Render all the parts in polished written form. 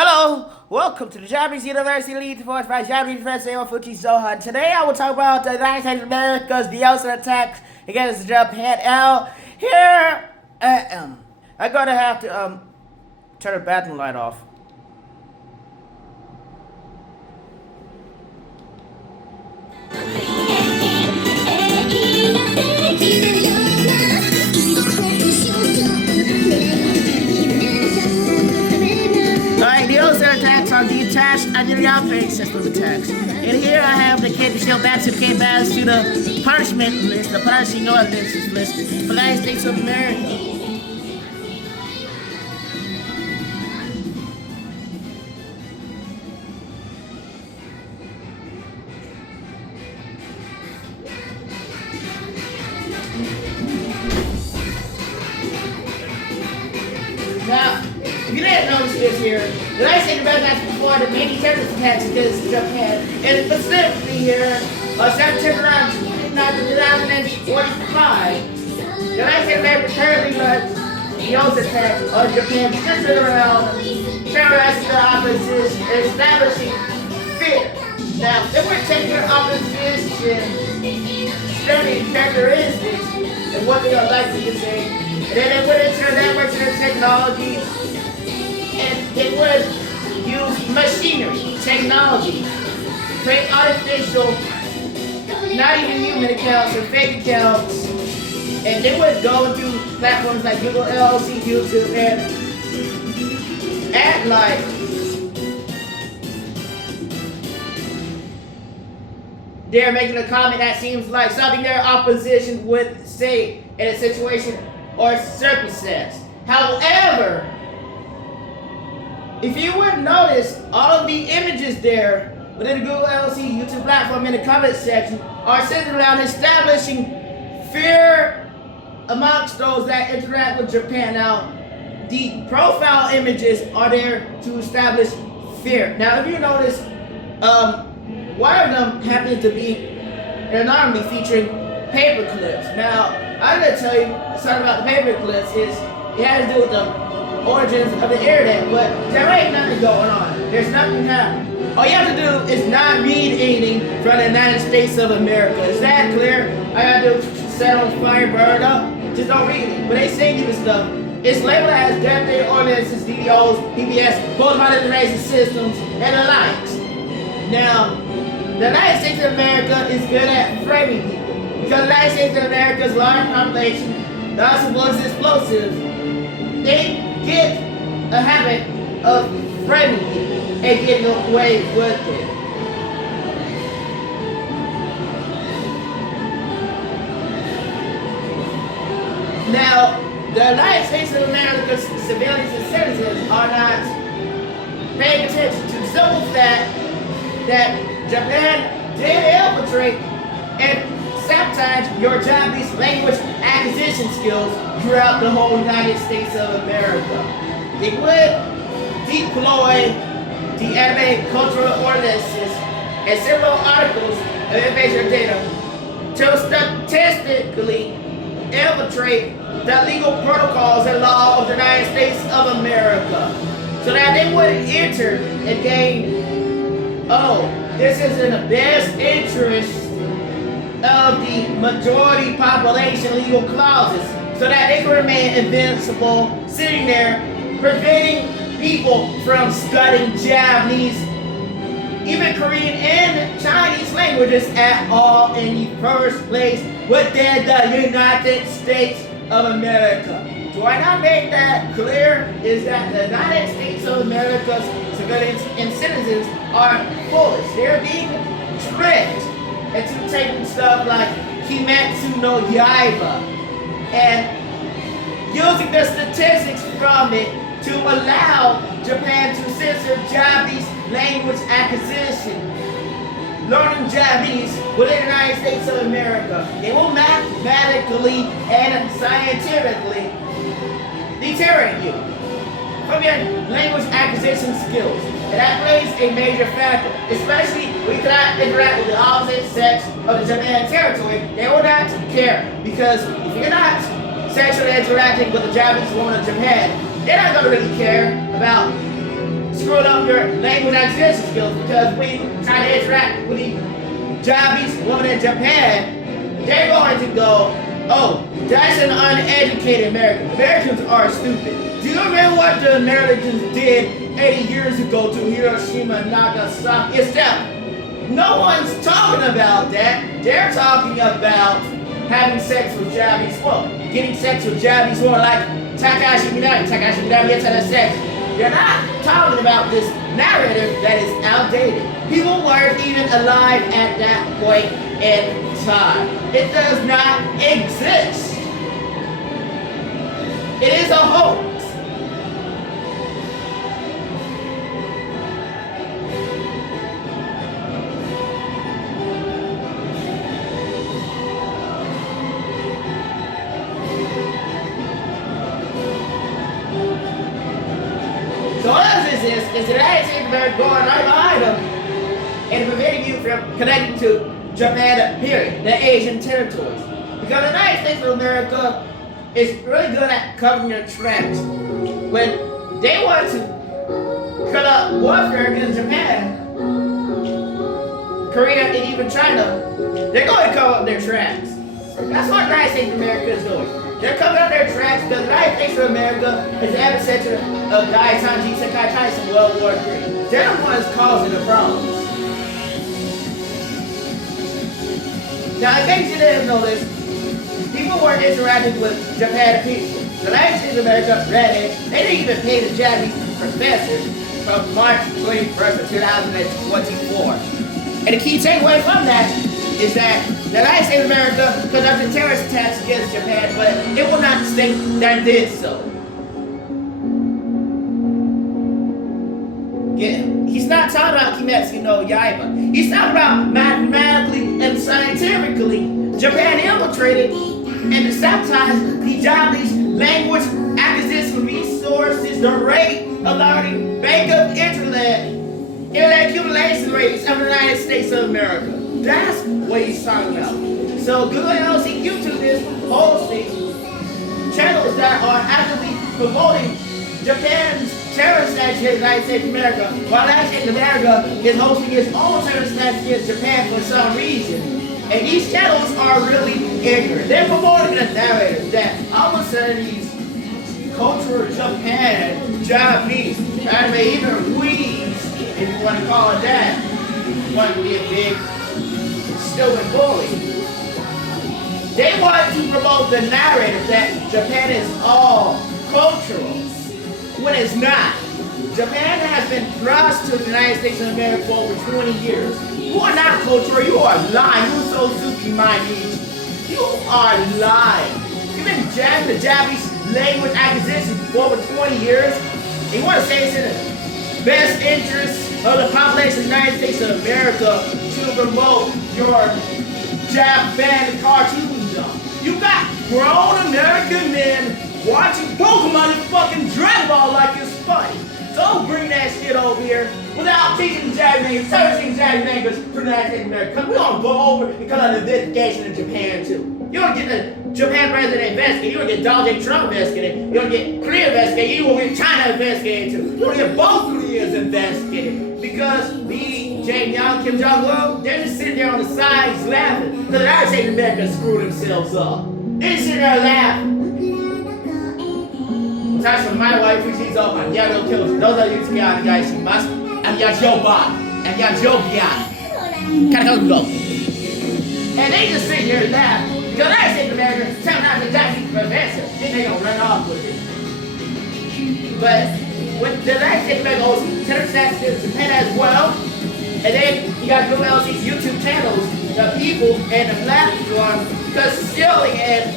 Hello, welcome to the Japanese University Lead Force by Japanese Professor Fuji Sohan. Today I will talk about the United States of America's DLC attacks against Japan. Now, here I am. I'm gonna have to turn the bathroom light off. Attacks are detached under the operating system attacks. And here I have the kid still back to the balance to the punishment list, the punishing ordinances list for the United States of America. Now, if you didn't notice this here, the United States of America has performed many terrorist attacks against Japan, and specifically here, on September 29, 2045, the United States of America currently runs those attacks on Japan centered around terrorizing the opposition and establishing fear. Now, if we're taking their opposition, studying characteristics and what they are likely to say, and then they put into their networks and their technologies, and they would use machinery, technology, create artificial, not even human accounts or fake accounts, and they would go into platforms like Google LLC Youtube and act like they're making a comment that seems like something their opposition would say in a situation or circumstance. However, if you would notice, all of the images there within the Google LLC YouTube platform in the comment section are centered around establishing fear amongst those that interact with Japan. Now, the profile images are there to establish fear. Now, if you notice, one of them happens to be anonymously featuring paper clips. Now, I'm going to tell you something about the paper clips is it has to do with the origins of the internet, but there ain't nothing going on. There's nothing happening. All you have to do is not read anything from the United States of America. Is that clear? I got to set on fire, burn up. Just don't read it. But they send you the stuff. It's labeled as definite ordinances, DDOs, PBS, post-modernization systems, and the likes. Now, the United States of America is good at framing people. Because the United States of America's large population, the explosive explosives, they get a habit of framing people and getting away with it. Now, the United States of America's civilians and citizens are not paying attention to the simple fact that Japan did infiltrate and sabotage your Japanese language acquisition skills throughout the whole United States of America. They would deploy the anime cultural ordinances and several articles of information data to statistically infiltrate the legal protocols and law of the United States of America so that they would enter and gain, this is in the best interest of the majority population legal clauses so that they can remain invincible, sitting there, preventing people from studying Japanese, even Korean and Chinese languages at all in the first place within the United States of America. Do I not make that clear? Is that the United States of America's civilians and citizens are foolish. They're being tricked into taking stuff like Kimetsu no Yaiba and using the statistics from it to allow Japan to censor Japanese language acquisition. Learning Japanese within the United States of America. They will mathematically and scientifically deteriorate you from your language acquisition skills. And that plays a major factor, especially when you cannot interact with the opposite sex of the Japan territory. They will not care, because if you're not sexually interacting with the Japanese woman of Japan, they're not going to really care about screwing up your language acquisition skills, because when you try to interact with the Japanese woman in Japan, they're going to go, oh, that's an uneducated American. Americans are stupid. Do you remember what the Americans did 80 years ago to Hiroshima and Nagasaki? It's that no one's talking about that. They're talking about having sex with Japanese women, getting sex with Japanese women, like Takashi Minami gets out of sex. They're not talking about this narrative that is outdated. People weren't even alive at that point in time. It does not exist. It is a hoax. So what this is the United States of America going right behind them and preventing you from connecting to Japan, period, the Asian territories. Because the United States of America is really good at covering your tracks. When they want to cut up warfare against Japan, Korea, and even China, they're going to cover up their tracks. That's what the United States of America is doing. They're covering up their tracks because the United States of America is the epicenter of Daisanji Sekai China in World War III. They're the ones causing the problems. Now, in case you didn't know this, people weren't interacting with Japan people. The United States of America ran it. They didn't even pay the Japanese professors from March 21st of 2024. And the key takeaway from that is that the United States of America conducted terrorist attacks against Japan, but it will not state that it did so. Yeah, he's not talking about Kimetsu no Yaiba. He's talking about mathematically and scientifically, Japan infiltrated and sabotaged the Japanese language acquisition resources, the rate of learning, bank of internet accumulation rates of the United States of America. That's what he's talking about. So Google LLC Youtube is hosting channels that are actively promoting Japan's terrorist attacks against the United States of America, while the United States of America is hosting its own terrorist attacks against Japan for some reason. And these channels are really ignorant. They're promoting the narrative that all of a sudden these cultural Japanese, anime, even weeds, if you want to call it that, want to be a big stupid bully. They want to promote the narrative that Japan is all cultural, when it's not. Japan has been thrust to the United States of America for over 20 years. You are not cultural, you are lying. You're so suki-minded. You are lying. You've been jamming the Japanese language acquisition for over 20 years. And you want to say it's in the best interest of the population of the United States of America to promote your Japan cartoon dump. You got grown American men watching Pokemon and fucking Dragon Ball like it's funny. Don't bring that shit over here without teaching the Japanese, teaching Japanese language to the United States of America. Because we're going to go over and cut out an investigation in Japan too. You're going to get the Japan president investigated. You're going to get Donald J. Trump investigated. You're going to get Korea investigated. You're going to get China investigated too. You're going to get both Koreas investigated. Because me, James Young, Kim Jong-un, they're just sitting there on the sides laughing. Because the United States of America screwed themselves up. They're just sitting there laughing. Touch from my wife, she's all my yellow killers. Those are you to get guys, you must. And your job, and your job, go. And they just sit here and laugh. Because I say to America, tell them the Japanese professor, then they gonna run off with it. But when the United States of America goes terrorist attacks to Japan as well, and then you got Google LLC's YouTube channels, the people and the platform concealing and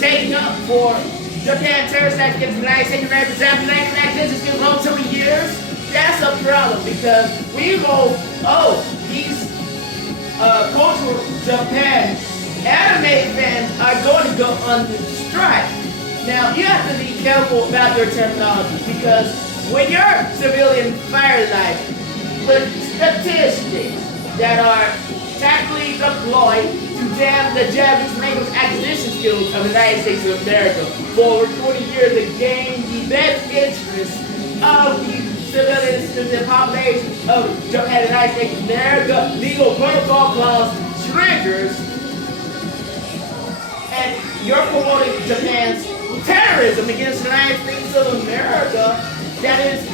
taking up for Japan terrorist attacks against the United States of America, Japanese language acquisition skills for over 2 years. That's a problem because we go, oh, these cultural Japan anime fans are going to go on strike. Now, you have to be careful about your terminology because when you're civilian firelight with statistics that are tactically deployed to jam the Japanese language acquisition skills of the United States of America for over 20 years to gain the best interest of the civilians to the population of Japan, the United States of America, legal protocol clause triggers, and you're promoting Japan's terrorism against the United States of America that is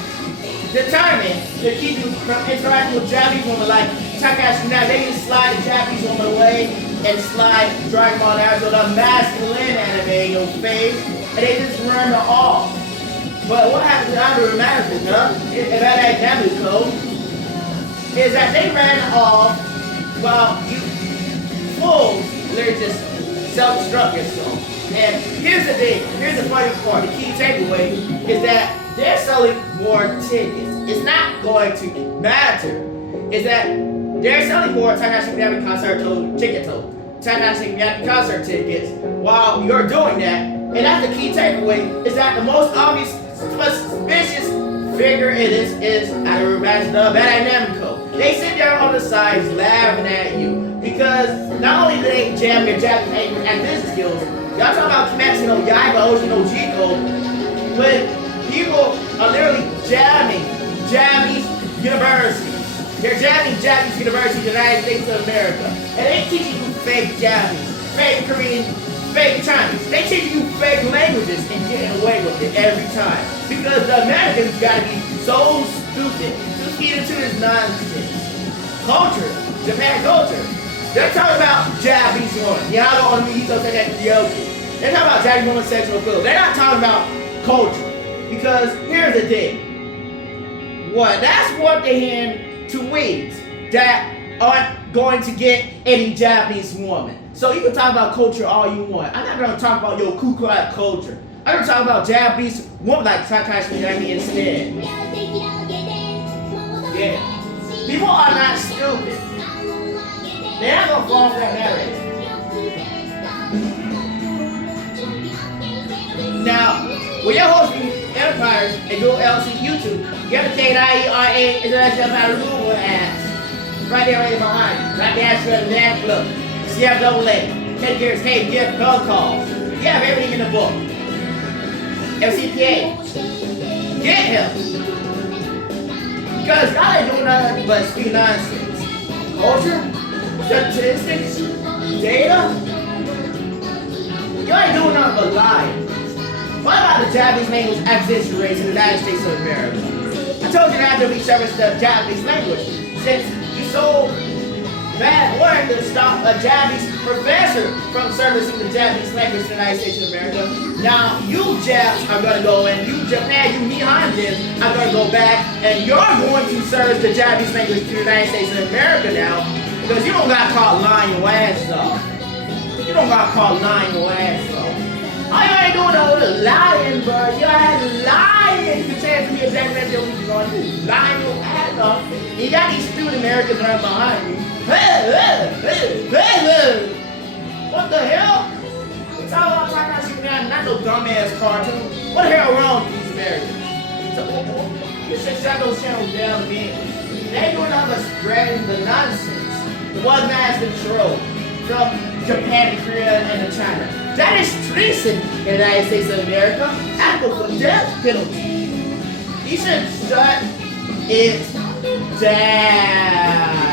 determined to keep you from interacting with Japanese women like Takashi. Now they just slide the Japanese woman away and slide Dragon Ball Naruto, the masculine anime in your face, and they just run her off. But what happens under American, if that ain't Namco, is that they ran off while you fools literally just self-destruct yourself. And here's the thing, here's the funny part, the key takeaway is that they're selling more tickets. It's not going to matter. Is that they're selling more Takashi Miyabi concert Takashi Miyabi concert tickets while you're doing that. And that's the key takeaway, is that the most obvious suspicious figure in this is out of Bandai Namco. They sit there on the sides laughing at you because not only do they jam your Japanese and business skills, y'all talking about Kimetsu no Yaiba, Oshi no Jiko, when people are literally jamming Japanese universities. They're jamming Japanese universities in the United States of America. And they teaching you fake Japanese, fake Korean, fake Chinese. They teaching you fake languages and getting away with it every time. Because the Americans gotta be so stupid to feed into this nonsense. Culture, Japan culture. They're talking about Japanese women. They're talking about Japanese women's sexual appeal. They're not talking about culture. Because here's the thing. That's what they hand to wigs that aren't going to get any Japanese woman. So you can talk about culture all you want. I'm not going to talk about your Ku Klux culture. I'm going to talk about Japanese women like Takashi Miyabi instead. Yeah. People are not stupid. They're not going to fall for that narrative. Now, when you're hosting empires and Google LLC Youtube, you have the KIERA International Empire Google ads. Right there behind you. Right there for the neck look. CFAA, Ted Gears, hey, gift, phone calls. You have everything in the book. FCPA. Get him. Because y'all ain't doing nothing but speak nonsense. Culture, statistics, data. Y'all ain't doing nothing but lying. What about the Japanese language acquisition rates in the United States of America? I told you that to be service the Japanese language. Since you so bad wanting to stop a Japanese professor from servicing the Japanese language in the United States of America, now you Japs are going to go and you Japan, you Nihonjins are going to go back and you're going to service the Japanese language to the United States of America now because you don't got caught lying your ass off. You don't got caught lying your ass off. All you ain't doing no lying, bro. You ain't lying. You chance to be a Japanese what you going to do. Lying your ass off. You got these stupid Americans right behind you. What the hell? It's all about Takashi Miyabi, not no dumbass cartoon. What the hell wrong with these Americans? So, you should shut those channels down again. They ain't doing nothing but spreading the nonsense. The one man's control from Japan to Korea and to China. That is treason in the United States of America. Apple for death penalty. You should shut it down.